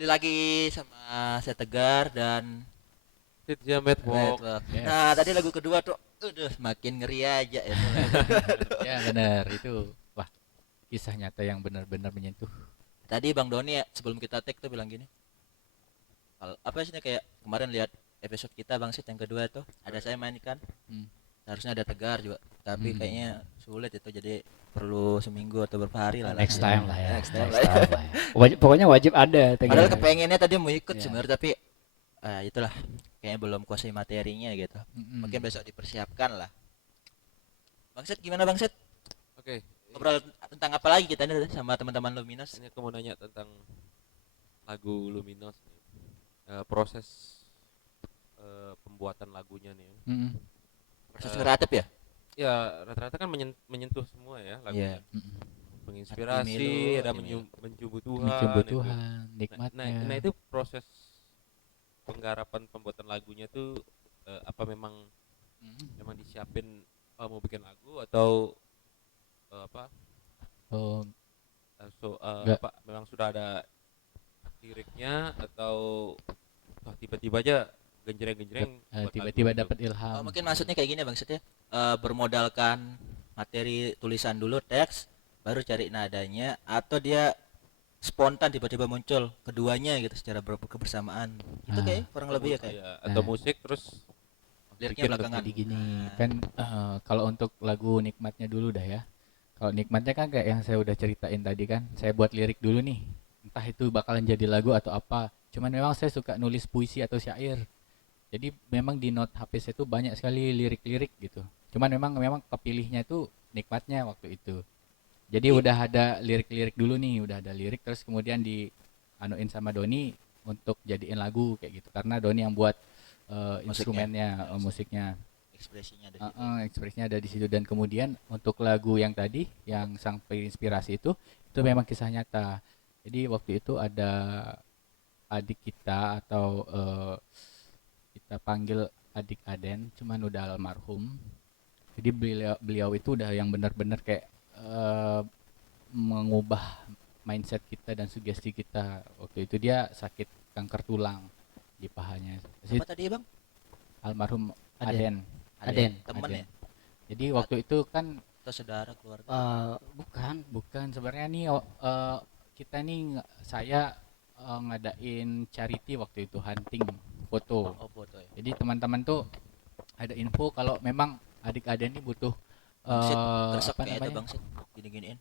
Kembali lagi sama saya Tegar dan Ditja Network. Network. Yes. Nah, tadi lagu kedua tuh, makin ngeri aja ya. Ya benar itu. Wah, kisah nyata yang benar-benar menyentuh. Tadi Bang Doni ya, sebelum kita take tuh bilang gini. Apa sih kayak kemarin lihat episode kita Bang Sit yang kedua tuh, ada saya mainkan. Harusnya ada Tegar juga, tapi kayaknya sulit itu jadi perlu seminggu atau beberapa hari lah. Next time lah ya. Next time Next lah. time lah ya. Pokoknya wajib ada. Padahal Tegar. kepengennya tadi mau ikut Iya. sebenarnya tapi itulah kayaknya belum kuasai materinya gitu. Mungkin besok dipersiapkan lah. Bang Set gimana Bang Set? Oke, Ngobrol tentang apa lagi kita nih sama teman-teman Luminos? ini aku mau nanya tentang lagu Luminos nih. Proses pembuatan lagunya nih. Proses kreatif ya? Ya rata-rata kan menyentuh semua ya lagunya. Menginspirasi, ada mencumbu Tuhan. Mencumbu Tuhan, nikmatnya. Nah itu proses penggarapan pembuatan lagunya tuh apa memang disiapin mau bikin lagu atau apa? Apa memang sudah ada liriknya atau tiba-tiba aja genjreng-genjreng tiba-tiba dapat ilham. Mungkin maksudnya kayak gini Bang Set ya. Bermodalkan materi tulisan dulu teks baru cari nadanya atau dia spontan tiba-tiba muncul keduanya gitu secara kebersamaan itu Ah. kayak kurang lebih ya kayak Iya, atau Nah. musik terus liriknya bikin belakangan. Jadi gini, Nah, kan kalau untuk lagu nikmatnya dulu dah ya. Kalau nikmatnya kan kayak yang saya udah ceritain tadi kan, saya buat lirik dulu nih. Entah itu bakalan jadi lagu atau apa. Cuman memang saya suka nulis puisi atau syair. Jadi memang di note HP saya tuh banyak sekali lirik-lirik gitu. Cuman memang kepilihnya itu nikmatnya waktu itu. Jadi Jadi udah ada lirik-lirik dulu nih, udah ada lirik terus kemudian di anuin sama Doni untuk jadiin lagu kayak gitu. Karena Doni yang buat musiknya, instrumennya, musiknya. ekspresinya ada situ. Ekspresinya ada di situ dan kemudian untuk lagu yang tadi yang sang inspirasi itu memang kisah nyata. Jadi waktu itu ada adik kita atau kita panggil adik Aden, cuman udah almarhum. Jadi beliau beliau itu udah yang benar-benar kayak eh, mengubah mindset kita dan sugesti kita. Waktu itu dia sakit kanker tulang di pahanya. Siapa tadi bang? Almarhum Aden. Aden. Aden. Temen Aden. ya Jadi waktu itu kan atau saudara keluarga? bukan sebenarnya nih kita nih saya ngadain charity waktu itu hunting foto. Oh foto ya. Jadi teman-teman tuh ada info kalau memang adik Aden ini butuh Bangsit eh, kersek apa kayak itu namanya? bangsit gini-giniin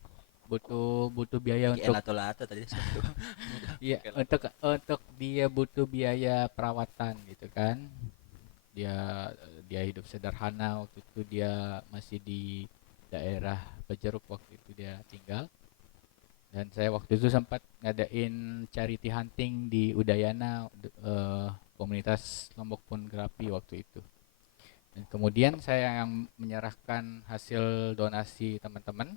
butuh biaya kayak untuk lato-lato tadi satu. iya untuk dia butuh biaya perawatan gitu kan. Dia dia hidup sederhana waktu itu dia masih di daerah Bejeruk waktu itu dia tinggal dan saya waktu itu sempat ngadain charity hunting di Udayana komunitas Lombok Pun Gerapi waktu itu dan kemudian saya yang menyerahkan hasil donasi teman-teman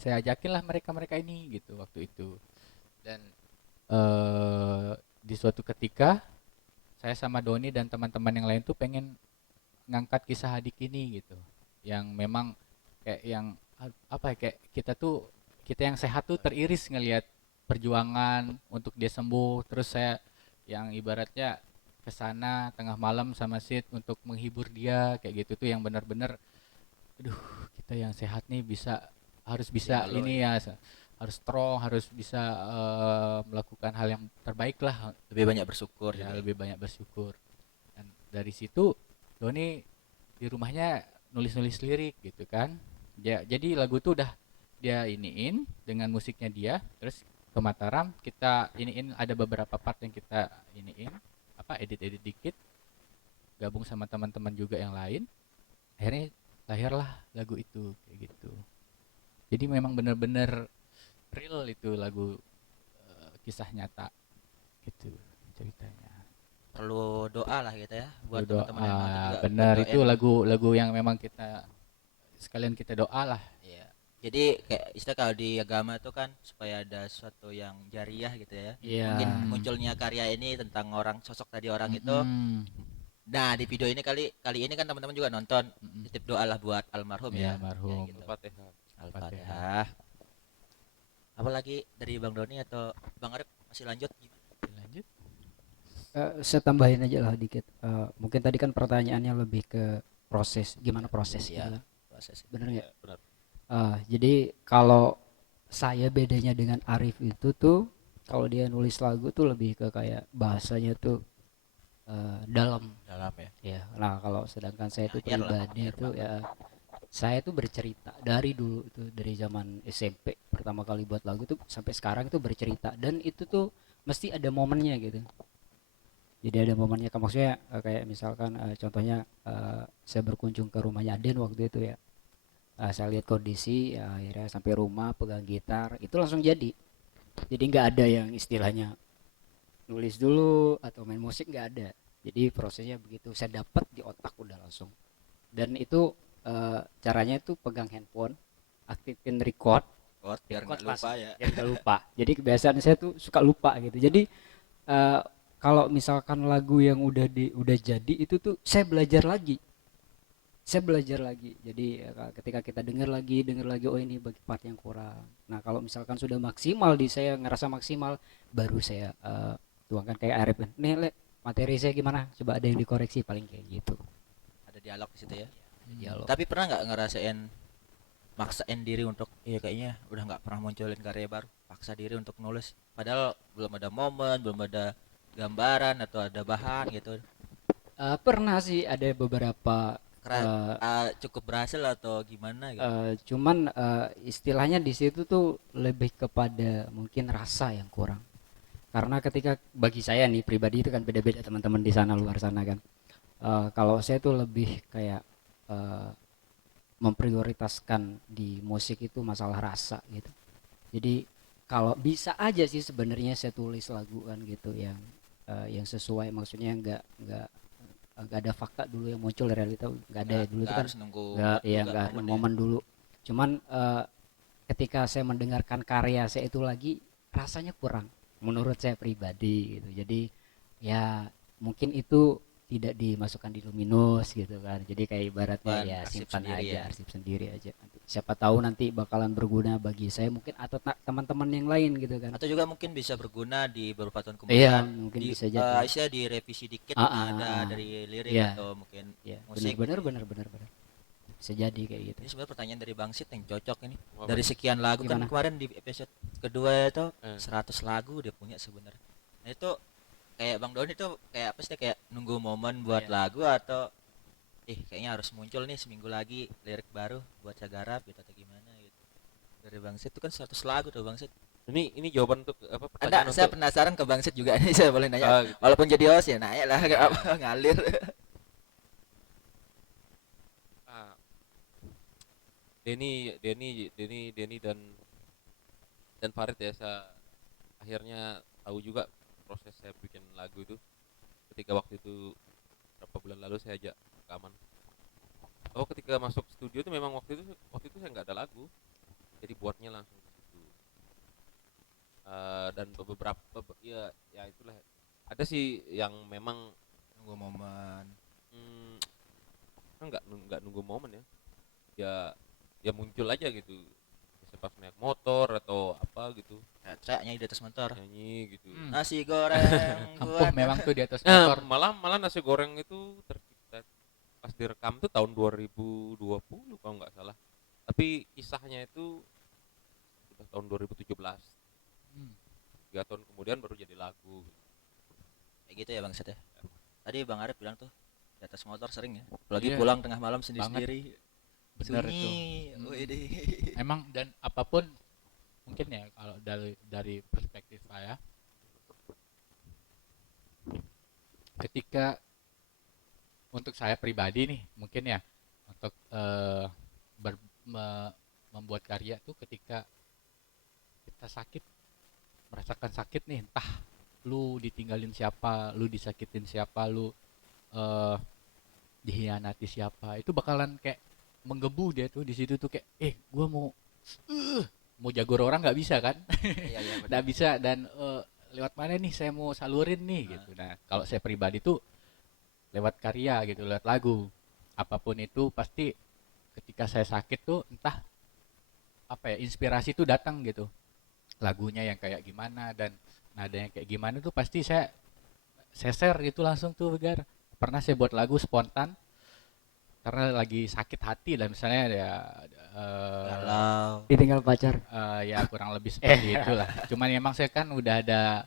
saya ajakin lah mereka-mereka ini gitu waktu itu dan di suatu ketika saya sama Doni dan teman-teman yang lain tuh pengen ngangkat kisah adik ini gitu yang memang kayak yang apa ya kayak kita yang sehat tuh teriris ngelihat perjuangan untuk dia sembuh terus saya yang ibaratnya ke sana tengah malam sama Sid untuk menghibur dia kayak gitu tuh yang benar-benar aduh kita yang sehat nih harus bisa Ya, lo ini ya. ya harus strong harus bisa melakukan hal yang terbaik lah Lebih banyak bersyukur ya gitu ya. lebih banyak bersyukur dan dari situ Doni di rumahnya nulis-nulis lirik gitu kan ya jadi lagu tuh udah dia iniin dengan musiknya dia terus ke Mataram kita iniin ada beberapa part yang kita iniin apa edit-edit dikit gabung sama teman-teman juga yang lain akhirnya lahirlah lagu itu kayak gitu jadi memang bener-bener real itu lagu kisah nyata gitu ceritanya Perlu doa lah gitu ya buat doa teman-teman yang nonton juga benar buat itu doain. lagu-lagu yang memang kita sekalian kita doa lah Iya. Jadi kayak istilah kalau di agama itu kan supaya ada sesuatu yang jariah gitu ya. Iya. Mungkin munculnya karya ini tentang orang sosok tadi orang itu. Mm-mm. Nah, di video ini kali ini kan teman-teman juga nonton. Mm-mm. Titip doa lah buat almarhum Iya, ya. almarhum. Ya, gitu. Al-Fatihah. Al-Fatihah. Apalagi dari Bang Doni atau Bang Arif masih lanjut gimana? Lanjut Saya tambahin aja lah dikit. Mungkin tadi kan pertanyaannya lebih ke proses, gimana proses gitu Iya, kan. proses. Bener Ya, nggak? benar. Jadi kalau saya bedanya dengan Arif itu tuh kalau dia nulis lagu tuh lebih ke kayak bahasanya tuh dalam Dalam ya. ya. Nah kalau sedangkan saya itu Penyair lah, pribadi penyair itu banget. ya saya tuh bercerita dari dulu itu dari zaman SMP pertama kali buat lagu tuh sampai sekarang itu bercerita dan itu tuh mesti ada momennya gitu. Jadi ada momennya kan maksudnya kayak misalkan contohnya saya berkunjung ke rumahnya Aden waktu itu ya. Saya lihat kondisi ya, akhirnya sampai rumah pegang gitar itu langsung jadi nggak ada yang istilahnya nulis dulu atau main musik nggak ada jadi prosesnya begitu saya dapat di otak udah langsung dan itu caranya itu pegang handphone aktifin record Biar nggak pas lupa ya. biar nggak lupa jadi kebiasaan saya tuh suka lupa gitu jadi eh, kalau misalkan lagu yang udah jadi itu tuh saya belajar lagi jadi ketika kita dengar lagi oh ini bagi part yang kurang nah kalau misalkan sudah maksimal di saya ngerasa maksimal baru saya tuangkan kayak Arif kan nih Le, materi saya gimana coba ada yang dikoreksi paling kayak gitu Ada dialog di situ ya. dialog Tapi pernah nggak ngerasain maksain diri untuk kayaknya udah nggak pernah munculin karya baru, paksa diri untuk nulis padahal belum ada momen, belum ada gambaran atau ada bahan gitu. Pernah sih ada beberapa, Cukup berhasil atau gimana gitu. cuman istilahnya di situ tuh lebih kepada mungkin rasa yang kurang. Karena ketika bagi saya nih pribadi itu kan beda-beda teman-teman di sana luar sana kan. Kalau saya tuh lebih kayak memprioritaskan di musik itu masalah rasa gitu. Jadi kalau bisa aja sih sebenarnya saya tulis lagu kan gitu yang sesuai, maksudnya nggak ada fakta dulu yang muncul dari realita, nggak ada ya dulu itu kan, harus nunggu nggak ya juga nggak ada momennya. momen dulu. Cuman ketika saya mendengarkan karya saya itu lagi rasanya kurang menurut saya pribadi gitu. Jadi ya mungkin itu tidak dimasukkan di Luminous gitu kan, jadi kayak ibaratnya Simpan, ya arsip simpan sendiri aja, ya. arsip sendiri aja, nanti siapa tahu nanti bakalan berguna bagi saya mungkin atau teman-teman yang lain gitu kan. Atau juga mungkin bisa berguna di beberapa tahun Iya, kemudian mungkin di bisa jadi. istilah direvisi dikit Ah, ah, ada ah. dari lirik Iya, atau mungkin ya musik benar gitu. benar bisa jadi kayak gitu. Ini sebenarnya pertanyaan dari Bang Sid yang cocok ini. Apa Dari nih? sekian lagu kan Gimana? kemarin di episode kedua itu Eh. 100 lagu dia punya sebenarnya. Nah itu kayak Bang Doni itu kayak apa sih, kayak nunggu momen buat Iya. lagu atau kayaknya harus muncul nih seminggu lagi lirik baru buat Cagarap gitu atau gimana gitu. Dari Bang Sid itu kan 100 lagu tuh Bang Sid. Ini jawaban untuk apa Ada, pertanyaan saya untuk penasaran ke Bang Sid juga nih, saya boleh nanya. gitu. Walaupun jadi host ya nanya lah, nggak apa ngalir. Ah, Denny dan Farid ya, saya akhirnya tahu juga proses saya bikin lagu itu ketika waktu itu berapa bulan lalu saya ajak rekaman. Oh, ketika masuk studio itu memang waktu itu saya nggak ada lagu, jadi buatnya langsung di situ. Dan ya itulah, ada sih yang memang Nunggu momen. kan nggak nunggu momen ya, ya muncul aja gitu, bisa pas naik motor atau apa gitu, Ya, teriaknya di atas motor. nyanyi gitu. Nasi goreng Ampuh buat. memang tuh di atas Nah, motor. malah nasi goreng itu tercipta pas direkam tuh tahun 2020 kalau nggak salah, tapi kisahnya itu udah tahun 2017, Hmm. 3 tahun kemudian baru jadi lagu. Kayak gitu ya Bang Sid ya. Tadi Bang Arif bilang tuh di atas motor sering ya. Apalagi Iya. pulang tengah malam sendiri-sendiri. Bener itu. Sunyi. Hmm. Widih. Emang dan apapun mungkin ya kalau dari perspektif saya, ketika untuk saya pribadi nih mungkin ya untuk membuat karya tuh ketika kita sakit, merasakan sakit nih, entah lu ditinggalin siapa, lu disakitin siapa, lu eh, dihianati siapa, itu bakalan kayak menggebu dia tuh di situ tuh, kayak gua mau jago orang nggak bisa kan. Iya iya Nggak bisa, dan lewat mana nih saya mau salurin nih gitu. Nah kalau saya pribadi tuh lewat karya gitu, lewat lagu, apapun itu pasti ketika saya sakit tuh entah apa ya, inspirasi tuh datang gitu, lagunya yang kayak gimana dan nadanya kayak gimana tuh pasti saya share gitu langsung tuh, Begar. Pernah saya buat lagu spontan karena lagi sakit hati dan misalnya ya Galau. Ditinggal pacar. ya kurang lebih seperti itulah. Cuman emang saya kan udah ada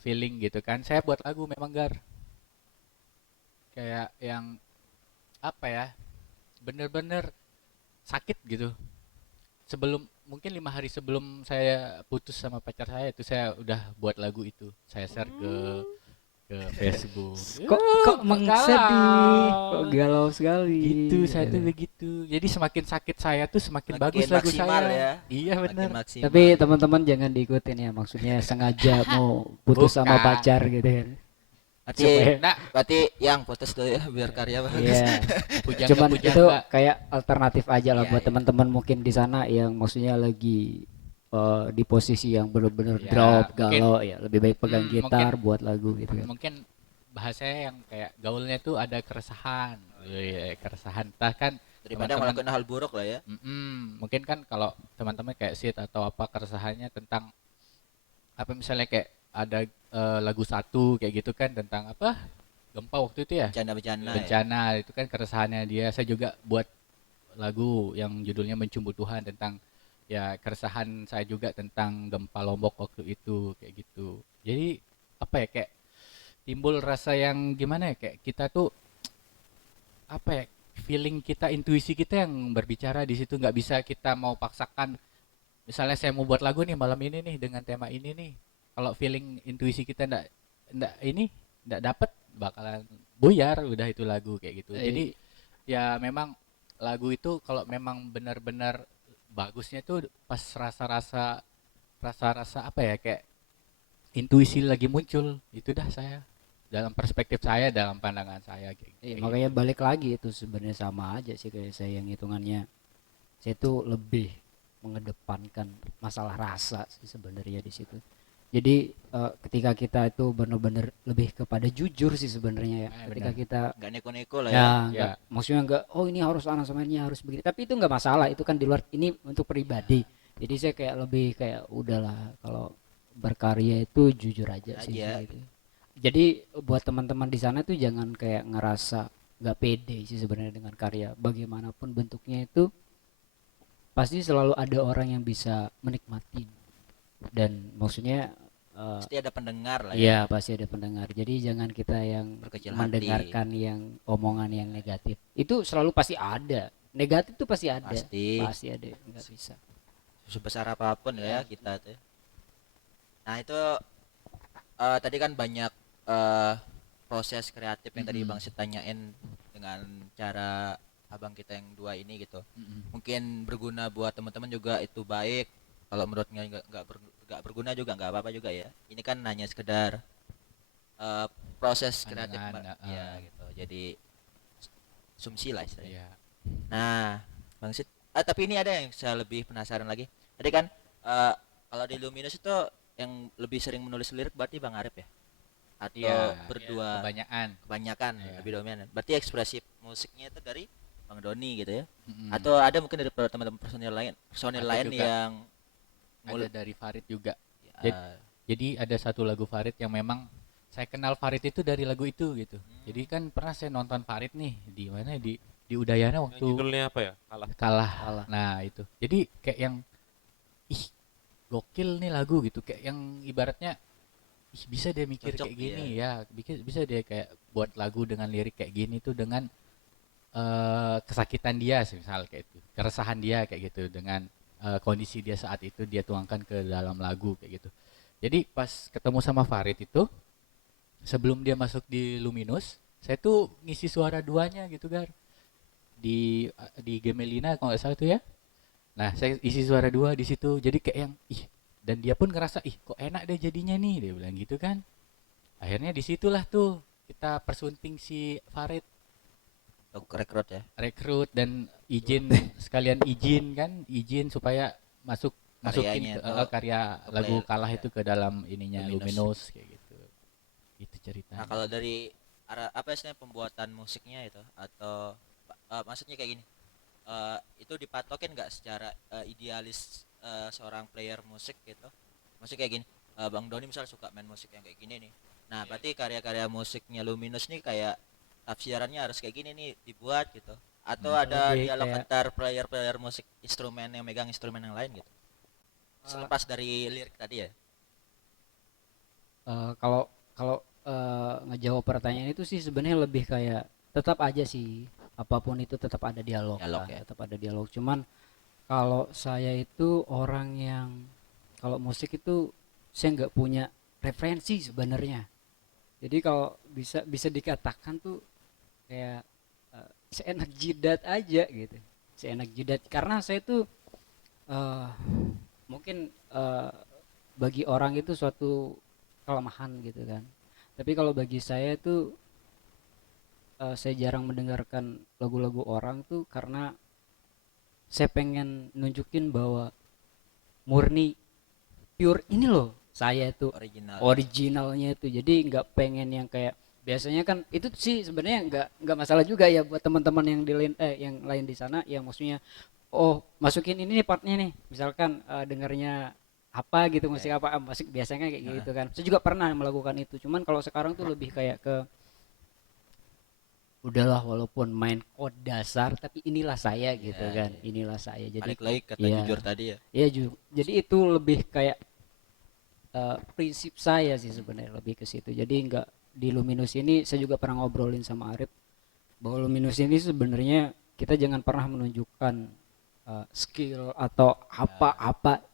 feeling gitu kan, saya buat lagu memang, Gar, kayak yang apa ya, bener-bener sakit gitu. Sebelum mungkin 5 hari sebelum saya putus sama pacar saya itu saya udah buat lagu itu, saya share ke Facebook. Kok sedih, kok galau galau sekali. gitu, saya tuh begitu. Jadi semakin sakit saya tuh semakin bagus lagu maksimal saya ya. iya Makin benar. maksimal. Tapi teman-teman jangan diikutin ya, maksudnya sengaja mau putus sama Bukan. pacar gitu kan. berarti, supaya- Nah, berarti yang putus dulu ya biar karya bagus. Iya. pujangga Cuman itu pujangga kayak alternatif aja lah Iya, buat iya. teman-teman mungkin di sana yang maksudnya lagi di posisi yang benar-benar Ya, drop, mungkin- galau ya, lebih baik pegang gitar mungkin- buat lagu gitu kan. mungkin bahasanya yang kayak gaulnya tuh ada keresahan. Keresahan entah kan Daripada teman-teman- melakukan hal buruk lah ya. mungkin kan kalau teman-teman kayak Sid atau apa keresahannya tentang apa, misalnya kayak ada lagu satu kayak gitu kan tentang apa, gempa waktu itu ya, Bercanda-bercanda ya. bencana itu kan keresahannya dia. Saya juga buat lagu yang judulnya Mencumbu Tuhan, tentang ya keresahan saya juga tentang gempa Lombok waktu itu kayak gitu. Jadi apa ya, kayak timbul rasa yang gimana ya, kayak kita tuh apa ya, feeling kita, intuisi kita yang berbicara di situ. Nggak bisa kita mau paksakan, misalnya saya mau buat lagu nih malam ini nih dengan tema ini nih, kalau feeling intuisi kita ndak dapet, bakalan buyar udah itu lagu kayak gitu. Jadi ya memang lagu itu kalau memang benar-benar bagusnya tuh pas rasa-rasa apa ya, kayak intuisi lagi muncul itu dah. Saya dalam perspektif saya, dalam pandangan saya kayak Makanya gitu. balik lagi itu sebenarnya sama aja sih kayak saya, yang hitungannya saya tuh lebih mengedepankan masalah rasa sih sebenarnya di situ. Jadi ketika kita itu benar-benar lebih kepada jujur sih sebenarnya ya. Ketika Benar. kita nggak neko-neko lah ya. ya Ya. maksudnya nggak, oh ini harus aransemennya harus begini, tapi itu nggak masalah, itu kan di luar, ini untuk pribadi. Jadi saya kayak lebih kayak udahlah, kalau berkarya itu jujur aja sih Aja. gitu. Jadi buat teman-teman di sana tuh jangan kayak ngerasa nggak pede sih sebenarnya dengan karya bagaimanapun bentuknya, itu pasti selalu ada orang yang bisa menikmati, dan maksudnya Pasti ada pendengar lah ya. iya pasti ada pendengar. Jadi jangan kita yang Berkecil hati. mendengarkan yang omongan yang negatif. Itu selalu pasti ada. Negatif itu pasti ada. Pasti. ada, nggak bisa. Sebesar apapun ya kita tuh. Nah itu tadi kan banyak proses kreatif yang tadi Bang Sid tanyain dengan cara abang kita yang dua ini gitu. Mungkin berguna buat teman-teman juga itu baik. Kalau menurutnya nggak berguna juga nggak apa-apa juga ya. Ini kan hanya sekedar proses kreatif ya gitu. Jadi asumsi lah istilahnya. Iya. Nah, Bang Sid, tapi ini ada yang saya lebih penasaran lagi. Tadi kan kalau di Luminous itu yang lebih sering menulis lirik berarti Bang Arif ya? Atau Iya, berdua? kebanyakan. Iya. Iya. Lebih dominan. Berarti ekspresif musiknya itu dari Bang Doni gitu ya? Atau ada mungkin dari teman-teman personil Ada lain juga. yang Ada dari Farid juga. ya, Jadi ada satu lagu Farid yang memang saya kenal Farid itu dari lagu itu gitu. Jadi kan pernah saya nonton Farid nih di mana, di Udayana Yang waktu judulnya apa ya? Kalah. kalah. Nah itu. Jadi kayak yang ih gokil nih lagu gitu, kayak yang ibaratnya ih bisa dia mikir Cocok kayak gini ya, bisa dia kayak buat lagu dengan lirik kayak gini tuh, dengan kesakitan dia misal kayak itu, keresahan dia kayak gitu, dengan kondisi dia saat itu dia tuangkan ke dalam lagu kayak gitu. Jadi pas ketemu sama Farid itu, sebelum dia masuk di Luminous, saya tuh ngisi suara duanya gitu Gar, di Gemelina kalau nggak salah tuh ya. Nah saya isi suara dua di situ, jadi kayak yang ih, dan dia pun ngerasa ih kok enak deh jadinya nih, dia bilang gitu kan. Akhirnya disitulah tuh kita persunting si Farid, rekrut ya. rekrut dan izin sekalian izin supaya masukin Karyanya ke, tuh karya ke lagu playlist, kalah ya. itu ke dalam ininya Luminous. Luminous kayak gitu. Itu ceritanya. Nah, kalau dari arah apa sih pembuatan musiknya itu atau maksudnya kayak gini. Itu dipatokin nggak secara idealis seorang player musik gitu. Maksudnya kayak gini. Bang Doni misal suka main musik yang kayak gini nih. Nah, berarti karya-karya musiknya Luminous nih kayak tafsirannya harus kayak gini nih dibuat gitu. Atau ada Lebih dialog kayak- antar player-player musik instrumen yang megang instrumen yang lain gitu. Selepas dari lirik tadi ya. Kalau kalau ngejawab pertanyaan itu sih sebenarnya lebih kayak tetap aja sih, apapun itu tetap ada dialog Dialog, kan, ya. tetap ada dialog. Cuman kalau saya itu orang yang kalau musik itu saya nggak punya referensi sebenarnya. Jadi kalau bisa bisa dikatakan tuh kayak seenak jidat aja gitu, seenak jidat, karena saya tuh mungkin bagi orang itu suatu kelemahan gitu kan, tapi kalau bagi saya tuh saya jarang mendengarkan lagu-lagu orang tuh karena saya pengen nunjukin bahwa murni pure ini loh saya tuh Original. originalnya itu. Jadi nggak pengen yang kayak biasanya kan, itu sih sebenarnya nggak masalah juga ya buat teman-teman yang di lain yang lain di sana, yang maksudnya oh masukin ini nih partnya nih, misalkan dengarnya apa gitu, musik apa, musik biasanya kayak gitu kan. Saya juga pernah melakukan itu, cuman kalau sekarang tuh lebih kayak ke udahlah walaupun main kode dasar tapi inilah saya gitu Iya, kan, iya. inilah saya. Jadi Balik lagi kata iya. jujur tadi ya. Iya jadi itu lebih kayak prinsip saya sih sebenarnya, lebih ke situ. Jadi nggak di Luminous ini, saya juga pernah ngobrolin sama Arif bahwa Luminous ini sebenarnya kita jangan pernah menunjukkan skill atau apa-apa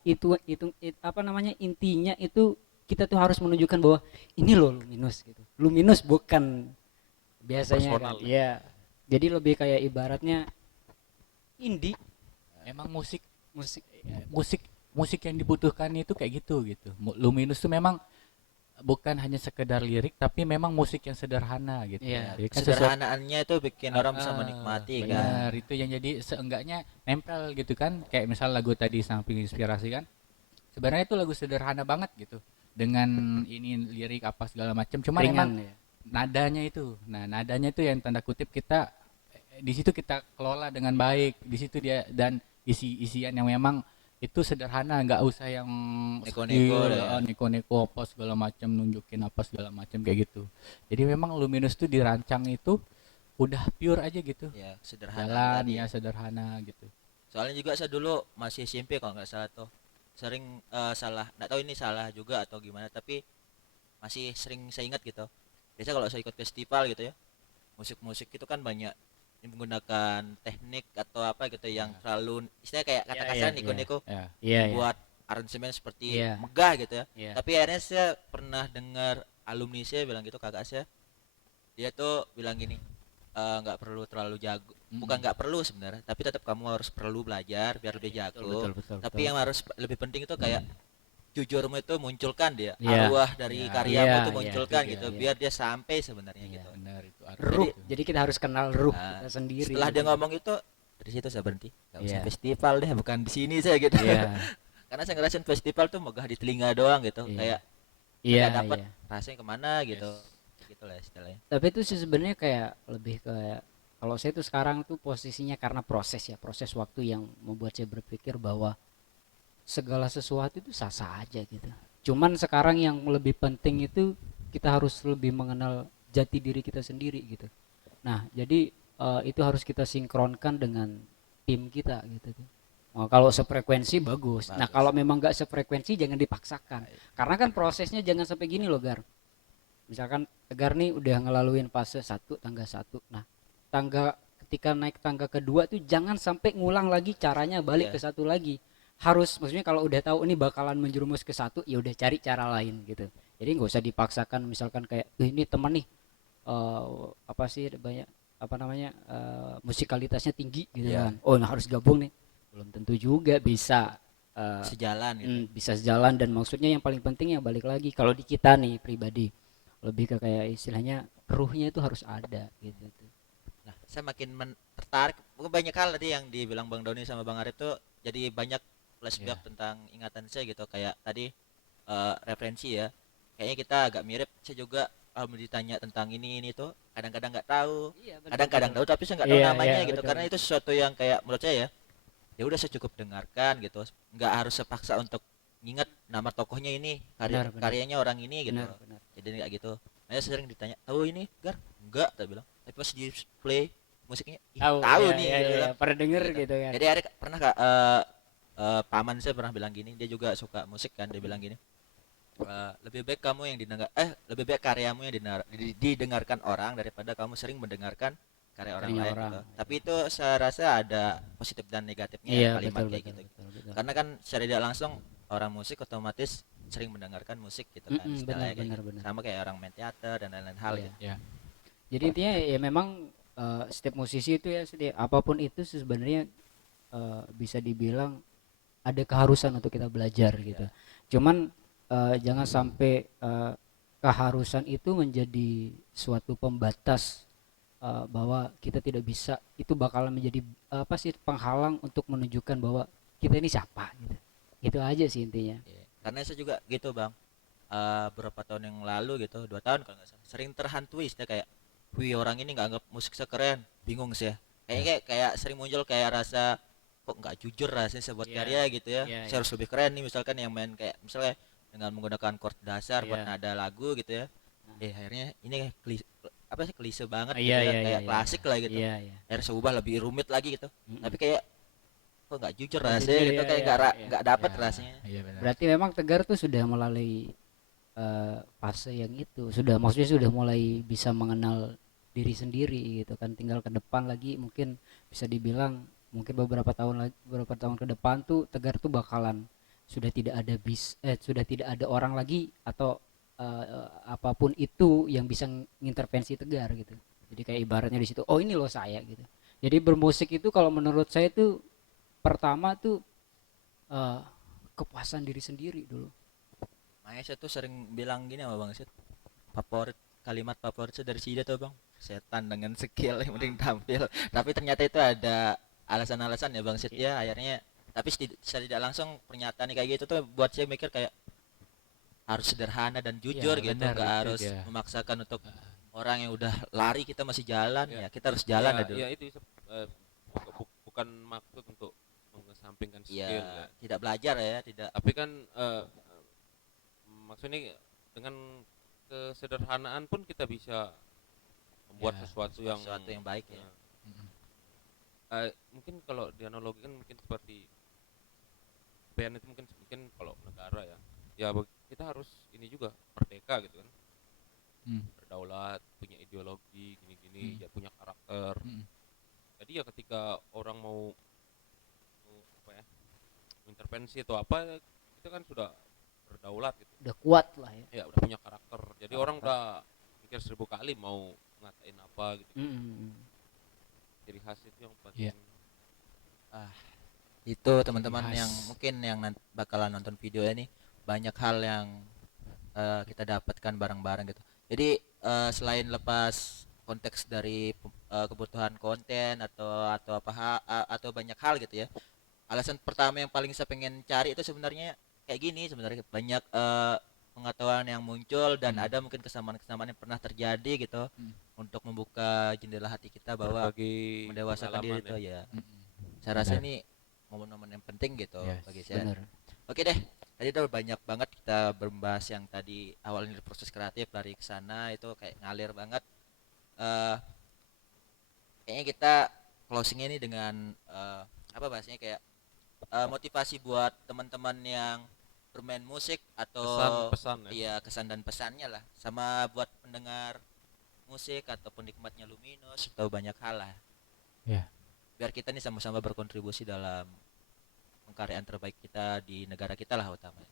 apa namanya, intinya itu kita tuh harus menunjukkan bahwa ini loh Luminous gitu. Luminous bukan biasanya kan. Personal. Iya. Jadi lebih kayak ibaratnya indie Emang musik musik. musik musik yang dibutuhkan itu kayak gitu. Luminous tuh memang bukan hanya sekedar lirik tapi memang musik yang sederhana gitu. Iya. Jadi kan Kesederhanaannya itu bikin orang bisa Ah, menikmati kan. benar, itu yang jadi seenggaknya nempel gitu kan, kayak misal lagu tadi Samping Inspirasi kan sebenarnya itu lagu sederhana banget gitu dengan ini lirik apa segala macam, cuman emang Ringan ya. nadanya itu yang tanda kutip kita di situ kita kelola dengan baik, di situ dia, dan isian yang memang itu sederhana, nggak usah yang Neko-neko skill, deh ya. neko-neko apa segala macam, nunjukin apa segala macam kayak gitu. Jadi memang Luminous tuh dirancang itu udah pure aja gitu, Ya, sederhana jalan tadi. ya sederhana gitu. Soalnya juga saya dulu masih SMP kalau nggak salah tuh sering salah, nggak tahu ini salah juga atau gimana, tapi masih sering saya ingat gitu. Biasa kalau saya ikut festival gitu ya, musik-musik itu kan banyak yang menggunakan teknik atau apa gitu yang terlalu istilahnya kayak kata Iya, kasar iya, niko-niko Ya, Iya, iya. buat aransemen seperti Iya. megah gitu ya. Iya. Tapi akhirnya saya pernah dengar alumni saya bilang gitu, kakak saya, dia tuh bilang gini, nggak perlu terlalu jago, bukan nggak perlu sebenarnya, tapi tetap kamu harus perlu belajar biar lebih jago. betul, Tapi betul. yang harus lebih penting itu kayak jujurmu itu munculkan dia, Iya. arwah dari Iya. karyamu Iya, itu iya, munculkan itu gitu, dia. biar dia sampai sebenarnya Iya. gitu. benar itu Ruh. gitu. Jadi kita harus kenal ruh Nah, kita sendiri. Setelah dia ngomong itu, dari situ saya berhenti, nggak usah Iya. festival deh, bukan di sini saya gitu. Iya. Karena saya ngerasain festival tuh megah di telinga doang gitu, Iya. kayak Iya, nggak dapet iya. rasanya kemana gitu, gitu lah istilahnya. Tapi itu sih sebenarnya kayak lebih kayak, kalau saya tuh sekarang tuh posisinya karena proses waktu yang membuat saya berpikir bahwa segala sesuatu itu sah-sah aja gitu. Cuman sekarang yang lebih penting itu kita harus lebih mengenal jati diri kita sendiri gitu. Nah, jadi itu harus kita sinkronkan dengan tim kita gitu tuh. Oh, kalau sefrekuensi bagus. Nah, Bagus. kalau memang nggak sefrekuensi jangan dipaksakan. Karena kan prosesnya jangan sampai gini loh, Gar. Misalkan Gar nih udah ngelaluin fase 1, tangga 1. Nah, ketika naik tangga kedua tuh jangan sampai ngulang lagi caranya balik Iya. ke satu lagi. Harus, maksudnya kalau udah tahu ini bakalan menjerumus ke satu, ya udah cari cara lain gitu. Jadi nggak usah dipaksakan, misalkan kayak ini teman nih apa sih banyak apa namanya musikalitasnya tinggi gitu Iya. kan. Oh, nah harus gabung nih. Belum tentu juga bisa Sejalan gitu. bisa sejalan. Dan maksudnya yang paling penting yang balik lagi kalau di kita nih pribadi lebih ke kayak istilahnya ruhnya itu harus ada gitu tuh. Nah, saya makin tertarik, bukan banyak hal tadi yang dibilang Bang Doni sama Bang Arif tuh, jadi banyak flashback tentang ingatan saya gitu, kayak tadi referensi ya, kayaknya kita agak mirip. Saya juga kalau ditanya tentang ini tuh kadang-kadang nggak tahu, Iya, kadang-kadang tahu tapi saya nggak tahu Iya, namanya iya, gitu, betul, karena itu sesuatu yang kayak menurut saya ya udah saya cukup dengarkan gitu, nggak harus sepaksa untuk nginget nama tokohnya ini, Benar, benar. karyanya orang ini gitu. benar. Jadi nggak gitu. Saya sering ditanya, tahu ini Gar? Enggak, tak bilang. Tapi pas di play musiknya, ih, tahu iya, nih. iya, Gitu iya, bilang. pernah denger Gitu. gitu kan. Jadi ada pernah kak paman saya pernah bilang gini, dia juga suka musik kan, dia bilang gini, lebih baik kamu yang lebih baik karyamu yang didengarkan orang daripada kamu sering mendengarkan karya orang Karyanya lain orang. gitu. Tapi itu saya rasa ada positif dan negatifnya Iya, kalimat betul, kayak betul, gitu. betul. Karena kan secara tidak langsung orang musik otomatis sering mendengarkan musik gitu kan, Mm-mm, istilahnya kayak benar, gitu. benar. Sama kayak orang main teater dan lain-lain hal Iya. gitu. Ya. Jadi intinya ya memang setiap musisi itu ya apapun itu sebenarnya bisa dibilang ada keharusan untuk kita belajar gitu. Cuman jangan sampai keharusan itu menjadi suatu pembatas bahwa kita tidak bisa, itu bakalan menjadi apa sih penghalang untuk menunjukkan bahwa kita ini siapa gitu. Itu aja sih intinya. Iya. Karena saya juga gitu bang, beberapa tahun yang lalu gitu, 2 tahun kalau nggak salah, sering terhantui istilah kayak, wih orang ini nggak anggap musik saya keren, bingung sih ya. Kayak sering muncul kayak rasa kok nggak jujur rasanya saya buat Iya. karya gitu ya. Iya, Saya harus lebih keren nih, misalkan yang main kayak misalnya dengan menggunakan chord dasar buat Iya. nada lagu gitu ya. Akhirnya ini apa sih, klise banget gitu Iya, ya, iya, kayak iya, klasik lah gitu. Iya, iya. Akhirnya saya ubah lebih rumit lagi gitu. Mm-mm. Tapi kayak kok nggak jujur Nggak rasanya jujur, gitu, iya, kayak iya, iya. nggak dapet Ya, rasanya. iya benar. Berarti memang Tegar tuh sudah melalui fase yang itu, sudah maksudnya sudah mulai bisa mengenal diri sendiri gitu kan. Tinggal ke depan lagi mungkin bisa dibilang mungkin beberapa tahun ke depan tuh Tegar tuh bakalan sudah tidak ada orang lagi atau apapun itu yang bisa ngintervensi Tegar gitu. Jadi kayak ibaratnya di situ, oh ini loh saya gitu. Jadi bermusik itu kalau menurut saya tuh pertama tuh eh, kepuasan diri sendiri dulu. Makanya saya tuh sering bilang gini sama Bang Sid, kalimat favorit saya dari Sida tuh Bang, setan dengan skill yang penting tampil. Tapi ternyata itu ada alasan-alasan ya Bang Sid ya akhirnya. Tapi secara tidak langsung pernyataan kayak gitu tuh buat saya mikir kayak harus sederhana dan jujur Ya, gitu, benar, nggak itu harus dia. memaksakan untuk orang yang udah lari kita masih jalan, Ya. ya kita harus jalan Ya, ya dulu. ya itu bukan maksud untuk mengesampingkan skill Iya, ya. tidak belajar ya, tidak. Tapi kan maksudnya dengan kesederhanaan pun kita bisa membuat Ya, sesuatu yang baik ya. Mm-mm. Mungkin kalau dianalogikan mungkin seperti band itu mungkin kalau negara ya kita harus ini juga merdeka gitu kan, berdaulat, punya ideologi gini-gini, ya punya karakter. Jadi ya ketika orang mau apa ya, intervensi atau apa, kita kan sudah berdaulat gitu. Udah kuat lah ya. Ya udah punya karakter. Jadi orang udah mikir 1000 kali mau ngatain apa gitu. Ciri khas itu yang penting. Itu teman-teman Ciri khas. yang mungkin yang bakalan nonton video ini banyak hal yang kita dapatkan bareng-bareng gitu. Jadi selain lepas konteks dari kebutuhan konten atau atau banyak hal gitu ya. Alasan pertama yang paling saya pengen cari itu sebenarnya kayak gini, sebenarnya banyak pengetahuan yang muncul dan ada mungkin kesamaan-kesamaan yang pernah terjadi gitu untuk membuka jendela hati kita bahwa Berbagi mendewasakan diri pengalaman itu ya. Mm-mm. Saya rasa Benar. ini momen-momen yang penting gitu Yes, bagi saya. Bener. Oke deh, tadi udah banyak banget kita membahas yang tadi awalnya dari proses kreatif lari ke sana itu kayak ngalir banget. eh Kayaknya kita closing ini dengan apa bahasanya kayak motivasi buat teman-teman yang bermain musik atau pesan-pesan ya. iya kesan dan pesannya lah, sama buat pendengar musik ataupun nikmatnya Luminous atau banyak hal lah. Ya. Biar kita nih sama-sama berkontribusi dalam pengkaryaan terbaik kita di negara kita lah utamanya.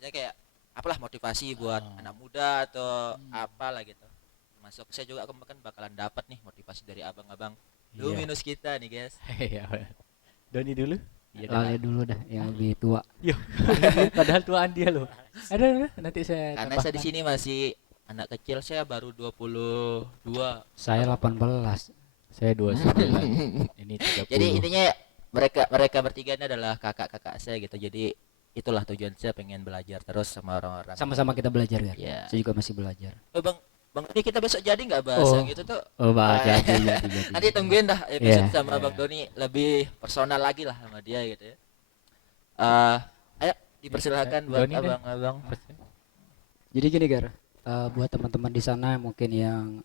Ya kayak apalah motivasi buat anak muda atau apalah gitu. Masuk saya juga kan bakalan dapat nih motivasi dari abang-abang Luminous kita nih guys. Iya. Doni dulu. Iya, Lale dulu dah yang lebih tua. padahal tuaan dia loh. Ada nanti saya Karena saya di tambahkan. sini masih anak kecil, saya baru 22. Saya 18. Saya 29. Ini 30. Jadi intinya mereka bertiga ini adalah kakak-kakak saya gitu. Jadi itulah tujuan saya, pengen belajar terus sama orang-orang. Sama-sama kita belajar kan. Ya. Saya juga masih belajar. Bang ini kita besok jadi nggak bahas Oh. yang itu tuh? Oh, jadi. Nanti tungguin dah episode Iya. sama Iya. Bang Doni lebih personal lagi lah sama dia gitu ya. Ayo dipersilakan buat Doni deh. abang-abang. Jadi gini Gar, buat teman-teman di sana mungkin yang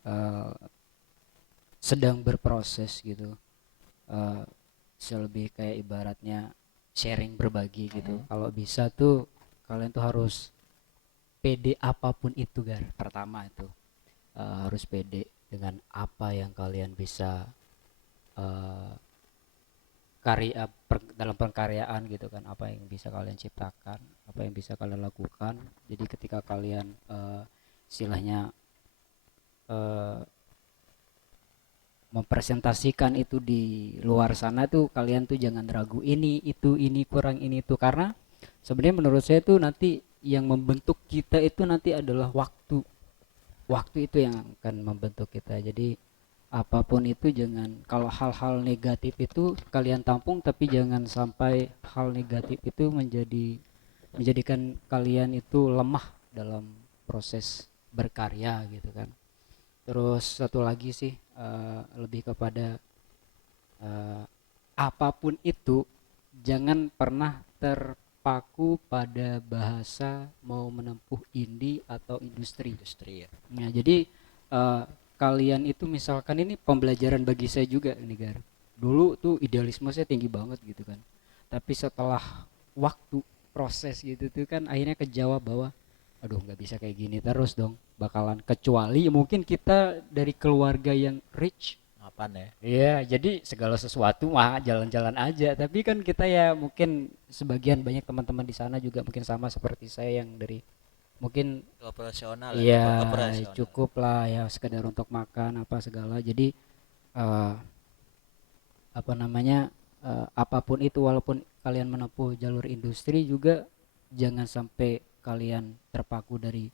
sedang berproses gitu, selebih kayak ibaratnya sharing berbagi gitu. Kalau bisa tuh kalian tuh harus pede apapun itu Gar. Pertama itu harus pede dengan apa yang kalian bisa dalam pengkaryaan gitu kan, apa yang bisa kalian ciptakan, apa yang bisa kalian lakukan. Jadi ketika kalian istilahnya mempresentasikan itu di luar sana tuh, kalian tuh jangan ragu ini kurang ini itu, karena sebenarnya menurut saya tuh nanti yang membentuk kita itu nanti adalah waktu itu yang akan membentuk kita. Jadi apapun itu jangan, kalau hal-hal negatif itu kalian tampung, tapi jangan sampai hal negatif itu menjadikan kalian itu lemah dalam proses berkarya gitu kan. Terus satu lagi sih, lebih kepada apapun itu jangan pernah terpaku pada bahasa mau menempuh indie atau industri. Ya. Nah, jadi kalian itu misalkan ini pembelajaran bagi saya juga nih Gar. Dulu tuh idealisme saya tinggi banget gitu kan. Tapi setelah waktu proses gitu tuh kan akhirnya kejawab bahwa aduh nggak bisa kayak gini terus dong. Bakalan kecuali mungkin kita dari keluarga yang rich. Apaan ya? Iya, jadi segala sesuatu mah jalan-jalan aja. Tapi kan kita ya mungkin sebagian banyak teman-teman di sana juga mungkin sama seperti saya yang dari mungkin Operasional ya, iya operasional. cukup lah ya sekedar untuk makan apa segala. Jadi eh, apa namanya apapun itu walaupun kalian menempuh jalur industri juga jangan sampai kalian terpaku dari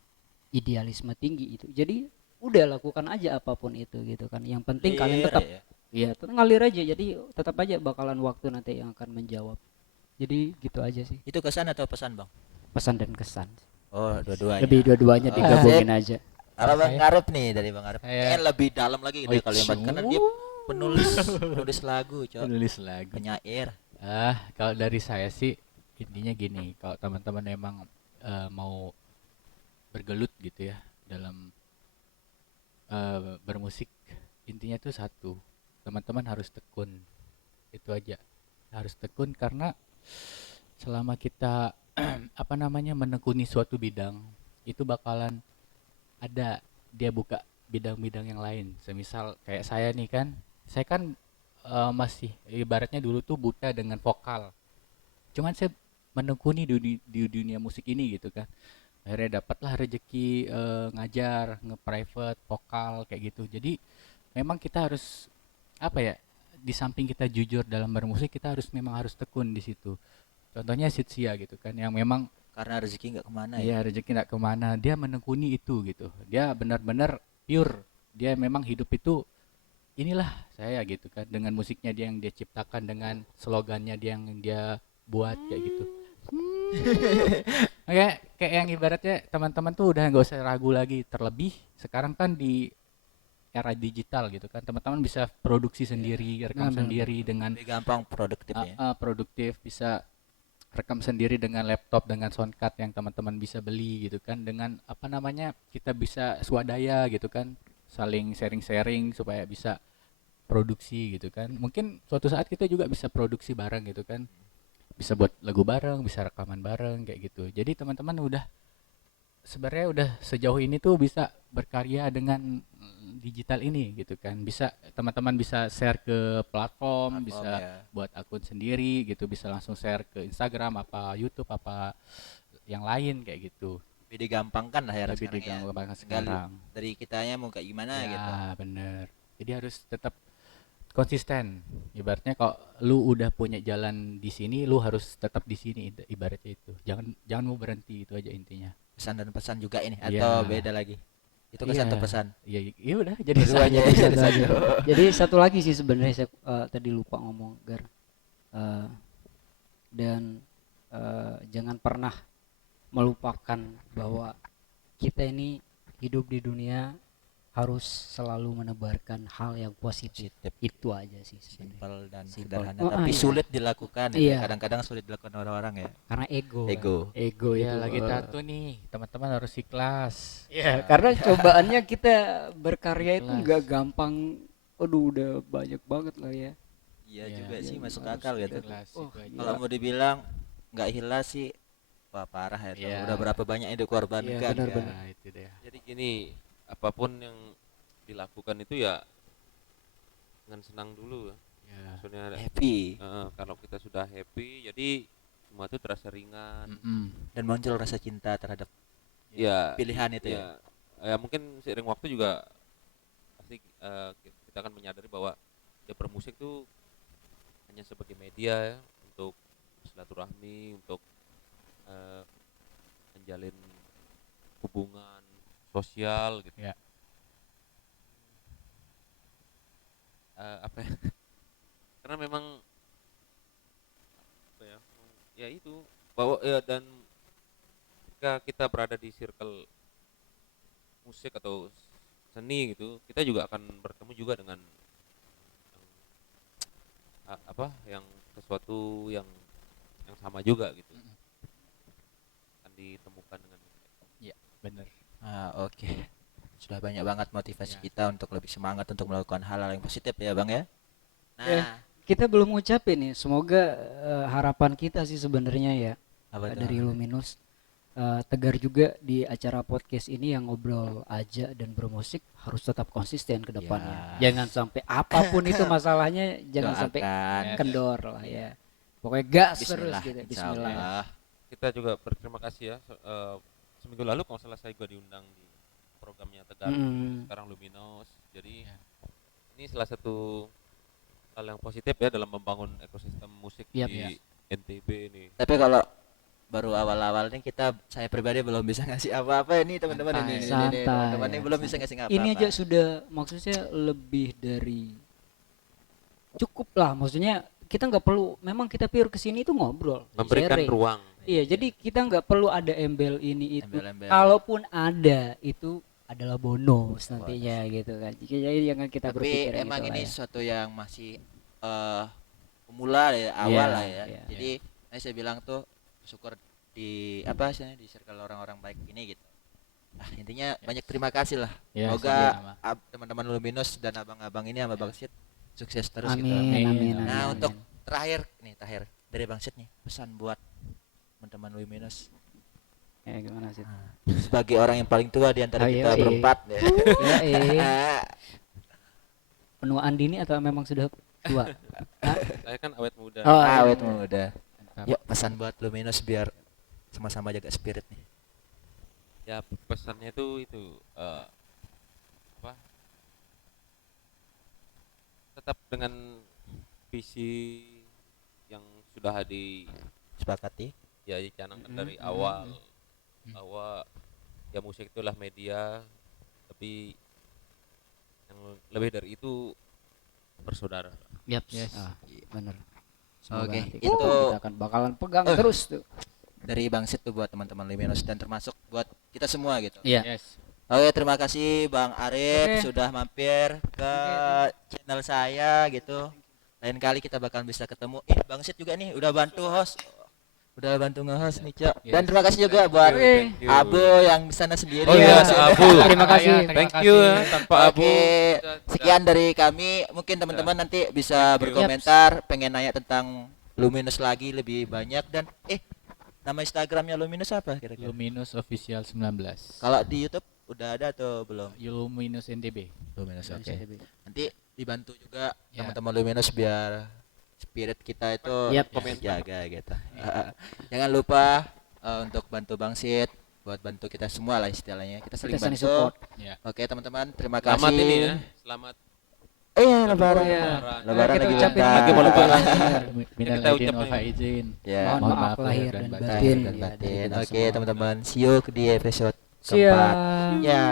idealisme tinggi itu. Jadi udah lakukan aja apapun itu gitu kan. Yang penting kalian Clear tetap ya. iya tetap ngalir aja. Jadi tetap aja bakalan waktu nanti yang akan menjawab. Jadi gitu aja sih Itu kesan atau pesan bang? pesan dan kesan. Oh dua-duanya. Lebih dua-duanya Oh, digabungin sip. aja. Apa bang Saya- Arif nih dari bang Arif? Saya- Kayaknya lebih dalam lagi Oh, deh kalau yang Bang, karena dia penulis penulis lagu cok, Penulis lagu. penyair. Kalau dari saya sih intinya gini, kalau teman-teman emang mau bergelut gitu ya dalam bermusik, intinya tuh satu, teman-teman harus tekun. Itu aja. Harus tekun karena selama kita apa namanya menekuni suatu bidang, itu bakalan ada dia buka bidang-bidang yang lain. Semisal kayak saya nih kan, saya kan masih ibaratnya dulu tuh buta dengan vokal. Cuman saya menekuni di dunia musik ini gitu kan. Akhirnya dapatlah rezeki ngajar, nge-private vokal kayak gitu. Jadi memang kita harus apa ya? Di samping kita jujur dalam bermusik, kita memang harus tekun di situ. Contohnya Sitsia gitu kan, yang memang Karena rezeki nggak kemana ya. iya rezeki nggak kemana, dia menekuni itu gitu. Dia benar-benar pure. Dia memang hidup itu inilah saya gitu kan, dengan musiknya dia yang dia ciptakan, dengan slogannya dia yang dia buat kayak gitu. Kayak yang ibaratnya teman-teman tuh udah nggak usah ragu lagi. Terlebih sekarang kan di era digital gitu kan, teman-teman bisa produksi sendiri, rekam Nah, sendiri dengan Lebih gampang produktif ya. produktif, bisa rekam sendiri dengan laptop, dengan soundcard yang teman-teman bisa beli gitu kan, dengan apa namanya kita bisa swadaya gitu kan, saling sharing-sharing supaya bisa produksi gitu kan. Mungkin suatu saat kita juga bisa produksi bareng gitu kan, bisa buat lagu bareng, bisa rekaman bareng kayak gitu. Jadi teman-teman udah sebenarnya udah sejauh ini tuh bisa berkarya dengan digital ini gitu kan, bisa teman-teman bisa share ke platform, bisa ya. buat akun sendiri gitu, bisa langsung share ke Instagram apa YouTube apa yang lain kayak gitu. Lebih digampangkan lah ya Lebih sekarang ya. digampangkan Tinggal sekarang dari kitanya mau kayak gimana ya, gitu. bener. Jadi harus tetap konsisten. Ibaratnya kalau lu udah punya jalan di sini, lu harus tetap di sini, ibaratnya itu. Jangan mau berhenti, itu aja intinya. Pesan dan pesan juga ini Iya. atau beda lagi? Itu kesan atau pesan? Iya, iya udah jadi Dua-duanya satu. ya, Satu jadi aja. satu. Jadi satu lagi sih sebenarnya saya tadi lupa ngomong Gar. Eh, dan jangan pernah melupakan bahwa kita ini hidup di dunia harus selalu menebarkan hal yang positif. Positif. Itu aja sih sebenarnya. Simpel dan Simpel. sederhana Oh, tapi iya. sulit dilakukan ya. Iya. Kadang-kadang sulit dilakukan orang-orang ya. Karena ego. Ego. Ego Ya itu. lagi tato nih, teman-teman harus ikhlas. Iya, karena cobaannya kita berkarya itu Ikhlas. nggak gampang. Aduh, udah banyak banget lah ya. Iya Iya, juga iya, sih masuk harus akal gitu. Ikhlas, Oh, itu aja. Kalau mau dibilang nggak hilas sih, wah parah ya. Iya. Udah berapa banyak yang dikorbankan. Iya, benar-benar. Ya, itu deh. Jadi gini, apapun yang dilakukan itu ya dengan senang dulu. Ya. Maksudnya Happy kalau kita sudah happy, jadi semua itu terasa ringan. dan muncul rasa cinta terhadap Ya, pilihan itu ya. ya mungkin seiring waktu juga pasti kita akan menyadari bahwa ya bermusik tuh hanya sebagai media ya, untuk silaturahmi, untuk menjalin hubungan sosial gitu. Ya. Apa ya? Karena memang apa ya itu bahwa ya, dan ketika kita berada di circle musik atau seni gitu, kita juga akan bertemu juga dengan yang sesuatu yang sama juga gitu, akan ditemukan dengan Bener. Oke. sudah banyak banget motivasi kita untuk lebih semangat untuk melakukan hal-hal yang positif ya Bang ya. Nah, Kita belum ngucapin nih, semoga harapan kita sih sebenarnya ya apa tuh? dari Luminous, Tegar juga di acara podcast ini yang ngobrol aja dan bermusik harus tetap konsisten ke depannya. Ya. Jangan sampai apapun itu masalahnya jangan sampai Doakan. kendor lah ya. Pokoknya gas terus Bismillah, gitu. insya Bismillah. Allah. Kita juga berterima kasih ya. Seminggu lalu kalau salah saya juga diundang di programnya Tegar, sekarang Luminous. Jadi ini salah satu hal yang positif ya dalam membangun ekosistem musik Yap, di NTB ini. Tapi kalau baru awal-awal nih saya pribadi belum bisa ngasih apa-apa ini teman-teman ini. Santai, Teman-teman ini ya, belum bisa ngasih apa-apa. Ini aja sudah maksudnya lebih dari cukup lah, maksudnya kita nggak perlu, memang kita pure kesini itu ngobrol, Memberikan sharing. ruang. Iya, jadi kita nggak perlu ada embel ini itu. Embel-embel. Kalaupun ada itu adalah bonus nantinya gitu kan. Jadi jangan kita Tapi berpikir emang gitu lah ini ya. sesuatu yang masih pemula ya, awal Iya, lah ya. iya, Jadi saya bilang tuh syukur di apa sih di circle orang-orang baik ini gitu. Intinya banyak terima kasih lah. Ya, Semoga sama-sama. teman-teman Luminous dan abang-abang ini sama Bang Sid sukses terus gitu. Amin, amin, Nah, amin, untuk amin. terakhir dari Bang Sid nih, pesan buat teman-teman Luminous Ya gimana sih? sebagai orang yang paling tua di antara Oh, kita iya, berempat. Ya, penuaan dini atau memang sudah tua? Saya kan awet muda. Oh, Awet iya. muda. Mantap. Yuk pesan buat Luminous biar sama-sama jaga spirit nih. Ya pesannya itu apa? Tetap dengan visi yang sudah Sepakati. dicanangkan dari awal bahwa ya musik itulah media, tapi yang lebih dari itu bersaudara. Yap, Yes. bener. Semoga Oke, nanti itu kita akan bakalan pegang terus tuh. dari Bang Sid tuh buat teman-teman Luminous dan termasuk buat kita semua gitu. Iya. Yes. Oke, terima kasih Bang Arif Oke. sudah mampir ke channel saya gitu. Lain kali kita bakal bisa ketemu. Bang Sid juga nih udah bantu host. Udah bantu nge-host nih, Cok. Yes. Dan terima kasih juga buat Thank you. Abu yang di sana sendiri. Oh iya, Iya. Abu. Terima kasih. Thank you ya. Tanpa Abu Oke, kita sekian dari kami. Mungkin teman-teman nanti bisa Thank you. berkomentar, pengen nanya tentang Luminous lagi lebih banyak dan nama Instagramnya Luminous apa kira-kira? Luminous Official 19. Kalau di YouTube udah ada atau belum? Luminous NTB. Luminous, oke. Oke. Nanti dibantu juga Ya. teman-teman Luminous biar spirit kita itu Yap. jaga gitu. Jangan lupa untuk bantu Bang Sid, buat bantu kita semua lah istilahnya. Kita saling Kita saling bantu. support. Ya. Oke teman-teman, terima kasih. selamat ini ya. Selamat Iya, lebaran. Iya. Lebaran Kita lagi ucapin bentar. lagi mau lebaran. Minal kita aidin ucapin. wal faizin. Ya. Mohon maaf lahir dan batin. Dan Ya, dari batin. kita Oke semua. teman-teman, see you di episode Siap. keempat. Ya.